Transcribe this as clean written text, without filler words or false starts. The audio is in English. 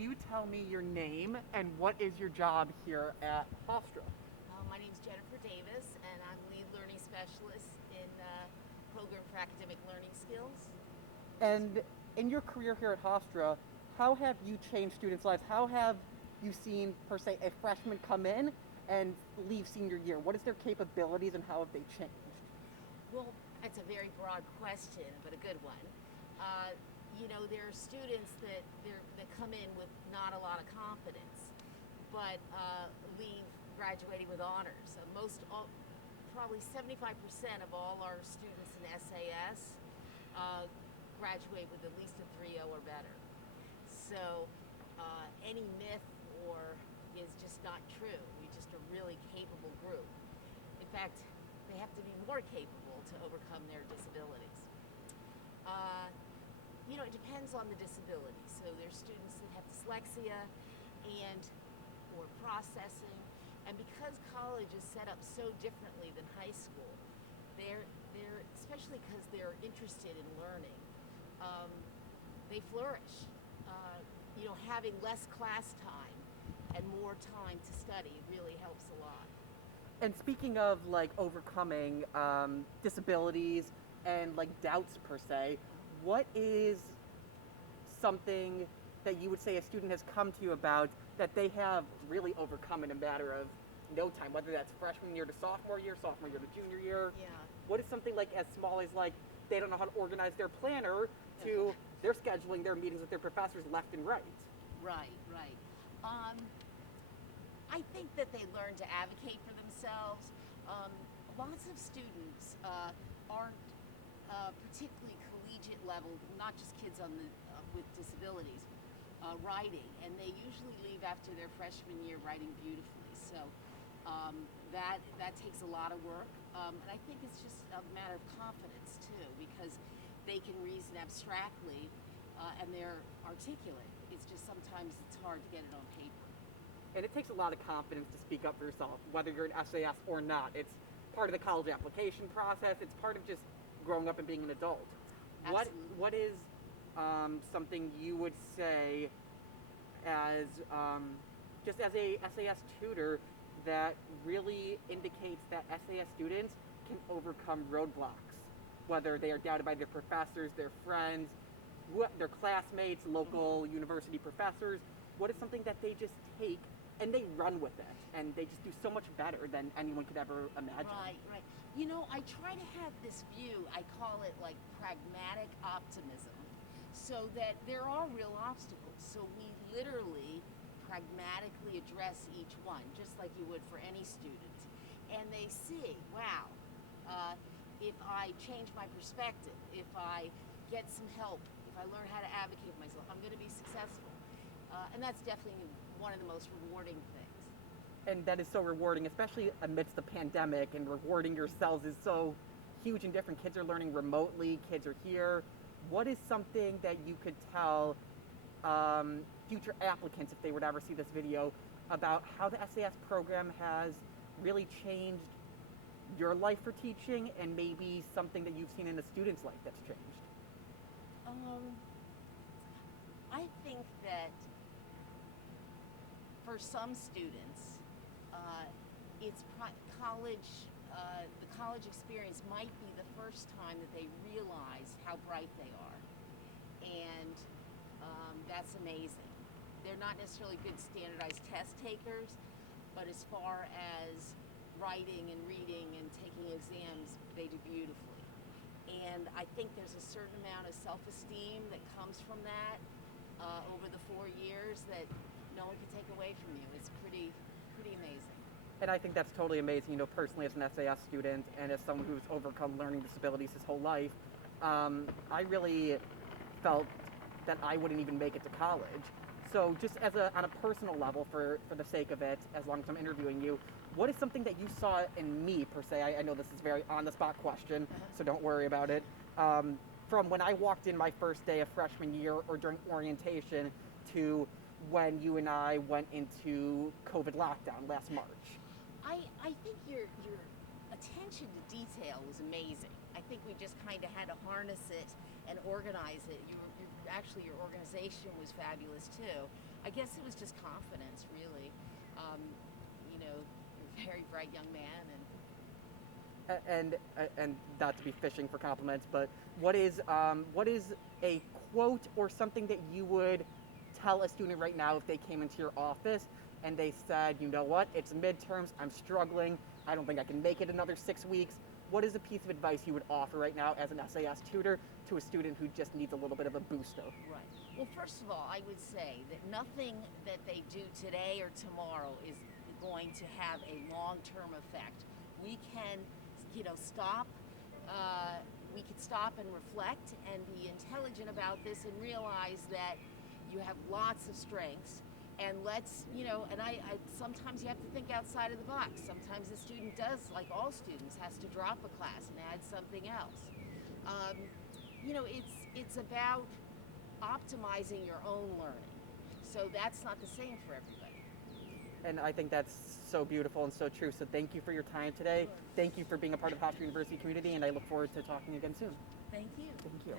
you tell me your name and what is your job here at Hofstra? My name is Jennifer Davis, and I'm lead learning specialist in program for academic learning skills. And in your career here at Hofstra, how have you changed students' lives? How have you seen, per se, a freshman come in and leave senior year? What is their capabilities and how have they changed? Well, that's a very broad question, but a good one. Uh, there are students that come in with not a lot of confidence, but leave graduating with honors. Probably 75% of all our students in SAS uh, graduate with at least a 3.0 or better. So any myth or is just not true. We're just a really capable group. In fact, they have to be more capable to overcome their disabilities. Uh, it depends on the disability. So there's students that have dyslexia and or processing, and because college is set up so differently than high school, they're especially because they're interested in learning, they flourish. Having less class time and more time to study really helps a lot. And speaking of like overcoming disabilities and like doubts per se, what is something that you would say a student has come to you about that they have really overcome in a matter of no time, whether that's freshman year to sophomore year to junior year? Yeah. What is something like as small as like they don't know how to organize their planner to they're scheduling their meetings with their professors left and right? Right, right. I think that they learn to advocate for themselves. Lots of students aren't particularly collegiate level, not just kids with disabilities, writing, and they usually leave after their freshman year writing beautifully. So that takes a lot of work, and I think it's just a matter of confidence too, because they can reason abstractly and they're articulate. It's just sometimes it's hard to get it on paper. And it takes a lot of confidence to speak up for yourself, whether you're an SAS or not. It's part of the college application process. It's part of just growing up and being an adult. Absolutely. What is something you would say as just as a SAS tutor that really indicates that SAS students can overcome roadblocks, whether they are doubted by their professors, their friends, their classmates, local university professors? What is something that they just take and they run with it and they just do so much better than anyone could ever imagine? Right, right. I try to have this view, I call it like pragmatic optimism, so that there are real obstacles. So we literally pragmatically address each one, just like you would for any student. And they see, wow, if I change my perspective, if I get some help, if I learn how to advocate for myself, I'm going to be successful. And that's definitely one of the most rewarding things. And that is so rewarding, especially amidst the pandemic, and rewarding yourselves is so huge and different. Kids are learning remotely, kids are here. What is something that you could tell future applicants, if they were to ever see this video, about how the SAS program has really changed your life for teaching and maybe something that you've seen in a student's life that's changed? Um, I think that for some students, uh, college. The college experience might be the first time that they realize how bright they are, and that's amazing. They're not necessarily good standardized test takers, but as far as writing and reading and taking exams, they do beautifully. And I think there's a certain amount of self-esteem that comes from that over the 4 years that no one can take away from you. It's pretty amazing. And I think that's totally amazing. Personally, as an SAS student and as someone who's overcome learning disabilities his whole life, I really felt that I wouldn't even make it to college. So, just on a personal level, for the sake of it, as long as I'm interviewing you, what is something that you saw in me, per se? I know this is a very on the spot question, so don't worry about it. From when I walked in my first day of freshman year or during orientation to when you and I went into COVID lockdown last March. I think your attention to detail was amazing. I think we just kind of had to harness it and organize it. Actually, your organization was fabulous too. I guess it was just confidence, really. Um, you know, you're a very bright young man, and And not to be fishing for compliments, but what is a quote or something that you would tell a student right now if they came into your office and they said, you know what, it's midterms, I'm struggling, I don't think I can make it another 6 weeks. What is a piece of advice you would offer right now as an SAS tutor to a student who just needs a little bit of a booster? right. Well, first of all, I would say that nothing that they do today or tomorrow is going to have a long-term effect. We can, stop. We can stop and reflect and be intelligent about this and realize that you have lots of strengths. And I sometimes you have to think outside of the box. Sometimes the student does, like all students, has to drop a class and add something else. Um, it's about optimizing your own learning. So that's not the same for everybody. And I think that's so beautiful and so true. So thank you for your time today. Sure. Thank you for being a part of the Hofstra University community, and I look forward to talking again soon. Thank you. Thank you.